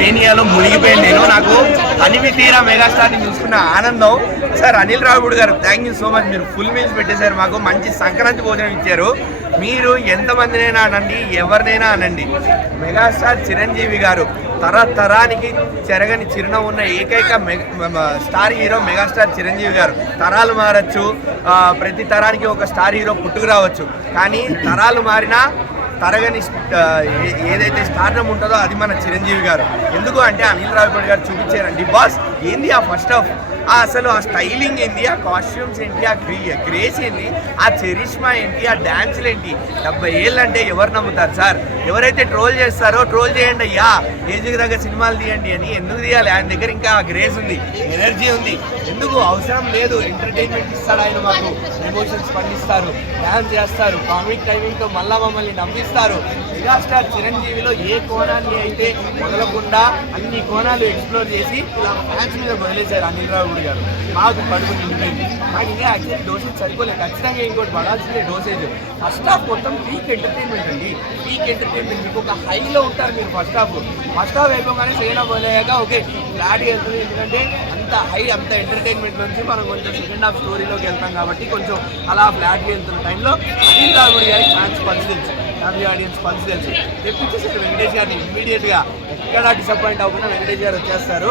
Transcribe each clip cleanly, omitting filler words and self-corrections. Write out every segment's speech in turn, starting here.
మేనియాలో మునిగిపోయింది నేను. నాకు అనివి తీరా మెగాస్టార్ని చూసుకున్న ఆనందం. సార్ అనిల్ రావిపూడి గారు థ్యాంక్ యూ సో మచ్. మీరు ఫుల్ మీల్స్ పెట్టేశారు, మాకు మంచి సంక్రాంతి భోజనం ఇచ్చారు. మీరు ఎంతమందినైనా అనండి, ఎవరినైనా అనండి, మెగాస్టార్ చిరంజీవి గారు తరానికి చెరగని చిరునవ్వు ఉన్న ఏకైక స్టార్ హీరో మెగాస్టార్ చిరంజీవి గారు. తరాలు మారచ్చు, ప్రతి తరానికి ఒక స్టార్ హీరో పుట్టుకు రావచ్చు, కానీ తరాలు మారినా తరగని ఏదైతే స్టార్డమ్ ఉంటుందో అది మన చిరంజీవి గారు. ఎందుకు అంటే అనిల్ రావిపూడి గారు చూపించారండి బాస్ ఏంది ఆ ఫస్ట్ ఆఫ్ అసలు ఆ స్టైలింగ్ ఏంటి, ఆ కాస్ట్యూమ్స్ ఏంటి, ఆ గ్రేస్ ఏంటి, ఆ చెరిష్మా ఏంటి, ఆ డ్యాన్సులు ఏంటి. 70 ఏళ్ళు అంటే ఎవరు నమ్ముతారు సార్? ఎవరైతే ట్రోల్ చేస్తారో ట్రోల్ చేయండి అయ్యా, ఏజ్కి తగ్గ సినిమాలు తీయండి అని. ఎందుకు తీయాలి? ఆయన దగ్గర ఇంకా గ్రేస్ ఉంది, ఎనర్జీ ఉంది. ఎందుకు అవసరం లేదు. ఎంటర్టైన్మెంట్ ఇస్తాడు ఆయన, మాకు ఎమోషన్స్ స్పందిస్తారు, డ్యాన్స్ చేస్తారు, కామిక్ టైమింగ్తో మళ్ళా మమ్మల్ని నవ్విస్తారు. మెగాస్టార్ చిరంజీవిలో ఏ కోణాన్ని అయితే మొదలకుండా అన్ని కోణాలు ఎక్స్ప్లోర్ చేసి ఇలా ఫ్యాన్స్ మీద వదిలేశారు అనిల్ రావిపూడి గారు. మాకు కడుపు నిండిపోయింది. మాకు ఇంకా యాక్చువల్లీ డోసేజ్ సరిపోలేదు, ఖచ్చితంగా ఇంకోటి పడాల్సిందే డోసేజ్. ఫస్ట్ హాఫ్ మొత్తం పీక్ ఎంటర్టైన్మెంట్ అండి, పీక్ ఎంటర్టైన్మెంట్. మీకు ఒక హైలో ఉంటారు మీరు ఫస్ట్ హాఫ్ అయిపోగానే సెకండ్ హాఫ్ వదిలేయాక ఓకే ఫ్లాట్గా వెళ్తుంది. ఎందుకంటే అంత హై, అంత ఎంటర్టైన్మెంట్ నుంచి మనం కొంచెం సెకండ్ హాఫ్ స్టోరీలోకి వెళ్తాం కాబట్టి కొంచెం అలా ఫ్లాట్గా వెళ్తున్న టైంలో అనిల్ రావిపూడి గారికి ఫ్యాన్స్ పల్స్ తెలుసు, ఫ్యామిలీ ఆడియన్స్ పల్స్ తెలుసు. తెప్పించేసారు వెంకటేష్ గారిని ఇమ్మీడియట్గా. ఎక్కడ డిసప్పాయింట్ అవ్వకుండా వెంకటేష్ గారు వచ్చేస్తారు.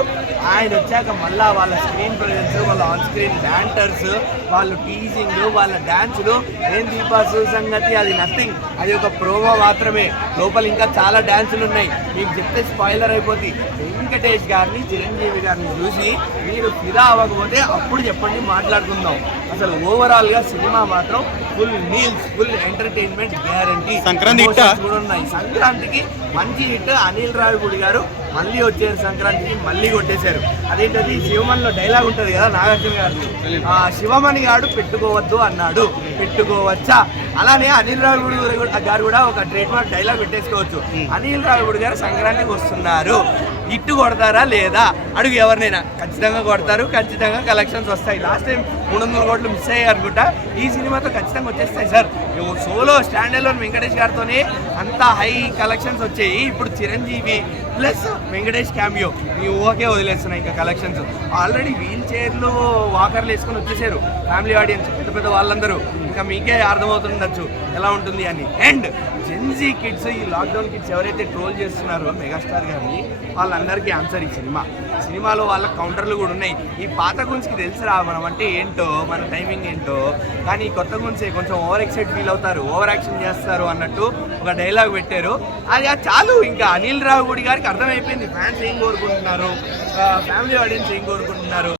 ఆయన వచ్చాక మళ్ళీ వాళ్ళ స్క్రీన్ ప్రజెన్స్, వాళ్ళ ఆన్ స్క్రీన్ బ్యాంటర్స్, వాళ్ళు టీజింగ్, వాళ్ళ డ్యాన్సులు ఏం దీపాసు సంగతి అది నథింగ్. అది ఒక ప్రోమో మాత్రమే. లోపల ఇంకా చాలా డ్యాన్సులు ఉన్నాయి, మీకు చెప్తే స్పాయిలర్ అయిపోతుంది. వెంకటేష్ గారిని, చిరంజీవి గారిని చూసి మీరు ఫిదా అవ్వకపోతే అప్పుడు చెప్పండి, మాట్లాడుకుందాం. అసలు ఓవరాల్గా సినిమా మాత్రం full meals, full entertainment guarantee. Sankranti కూడా ఉన్నాయి. సంక్రాంతికి మంచి హిట్. అనిల్ రావిపూడి గారు మళ్ళీ వచ్చారు, సంక్రాంతికి మళ్ళీ కొట్టేశారు. అదేంటది శివమణిలో డైలాగ్ ఉంటుంది కదా నాగార్జున గారిని, శివమణి గారు పెట్టుకోవద్దు అన్నాడు, పెట్టుకోవచ్చా? అలానే అనిల్ రావిపూడి గారు కూడా ఒక ట్రేడ్ మార్క్ డైలాగ్ పెట్టేసుకోవచ్చు. అనిల్ రావిపూడి గారు సంక్రాంతికి వస్తున్నారు, ఇట్టు కొడతారా లేదా అడుగు ఎవరినైనా. ఖచ్చితంగా కొడతారు, ఖచ్చితంగా కలెక్షన్స్ వస్తాయి. లాస్ట్ టైం 300 కోట్లు మిస్ అయ్యాయి అనుకుంటా, ఈ సినిమాతో ఖచ్చితంగా వచ్చేస్తాయి sir. Solo stand alone Venkatesh గారితోనే అంత హై కలెక్షన్స్ వచ్చాయి. ఇప్పుడు చిరంజీవి ప్లస్ వెంకటేష్ క్యామియో ఈ ఓకే వదిలేస్తున్నాయి ఇంకా కలెక్షన్స్. ఆల్రెడీ వీల్ చైర్లు వాకర్లు వేసుకొని వచ్చేసారు ఫ్యామిలీ ఆడియన్స్, పెద్ద పెద్ద వాళ్ళందరూ. ఇంకా మీకే అర్థమవుతుండొచ్చు ఎలా ఉంటుంది అని. అండ్ జెన్జీ కిడ్స్, ఈ లాక్డౌన్ కిడ్స్ ఎవరైతే ట్రోల్ చేస్తున్నారో మెగాస్టార్ గారిని, వాళ్ళందరికీ ఆన్సర్ ఈ సినిమాలో వాళ్ళ కౌంటర్లు కూడా ఉన్నాయి. ఈ పాత గున్స్కి తెలుసురా మనం అంటే ఏంటో, మన టైమింగ్ ఏంటో. కానీ ఈ కొత్త గున్సే కొంచెం ఓవర్ ఎక్సైట్ ఫీల్ అవుతారు, ఓవర్ యాక్షన్ చేస్తారు అన్నట్టు ఒక డైలాగ్ పెట్టారు. అది చాలు. ఇంకా అనిల్ రావిపూడి గారికి అర్థమైపోయింది ఫ్యాన్స్ ఏం కోరుకుంటున్నారు, ఫ్యామిలీ ఆడియన్స్ ఏం కోరుకుంటున్నారు.